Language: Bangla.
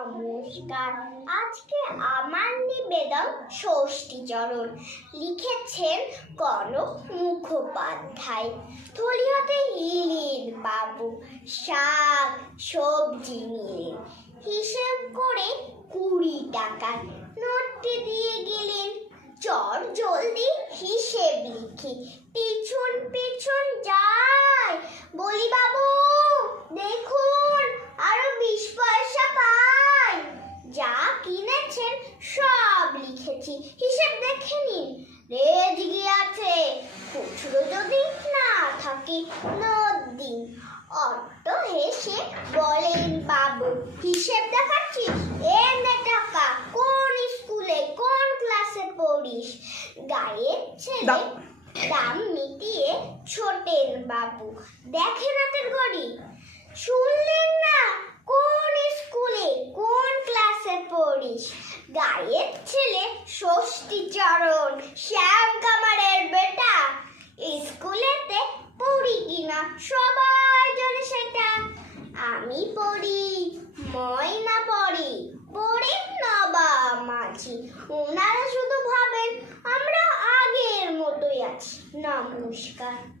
নমস্কার। আজকে আমার নিবেদন ষষ্ঠীচরণ লিখেছেন কনক মুখোপাধ্যায়। থলিয়াতে হিলিন বাবু, শাক, সবজি নিলেন। হিসেব করে কুড়ি টাকা নোটটি দিয়ে গেলেন। চর জলদি হিসেব লিখি কিনেছেন সব লিখেছি। হিসেব দেখে নিন। রেজ গিয়ে আছে খুচরো যদি না থাকে নোট দিন অট্ট হেসে বলেন বাবু হিসেব দেখাচ্ছি। এ এনে টাকা কোন স্কুলে কোন ক্লাসে পড়িস? গায়ের ছেলে দাম মিটিয়ে ছোটেন বাবু দেখেন হাতের ঘড়ি। শুনলেন না কোন স্কুলে কোন ক্লাসে পড়িস গায়ের ছেলে ষষ্ঠী চরণ। শ্যাম কামারের বেটা। স্কুলেতে পড়ি কিনা সবাই জানে সেটা। আমি পড়ি, ময়না পড়ি পড়ি নবা মাঝি। ওনারা শুধু ভাবেন, আমরা আগের মতোই আছি। নমস্কার।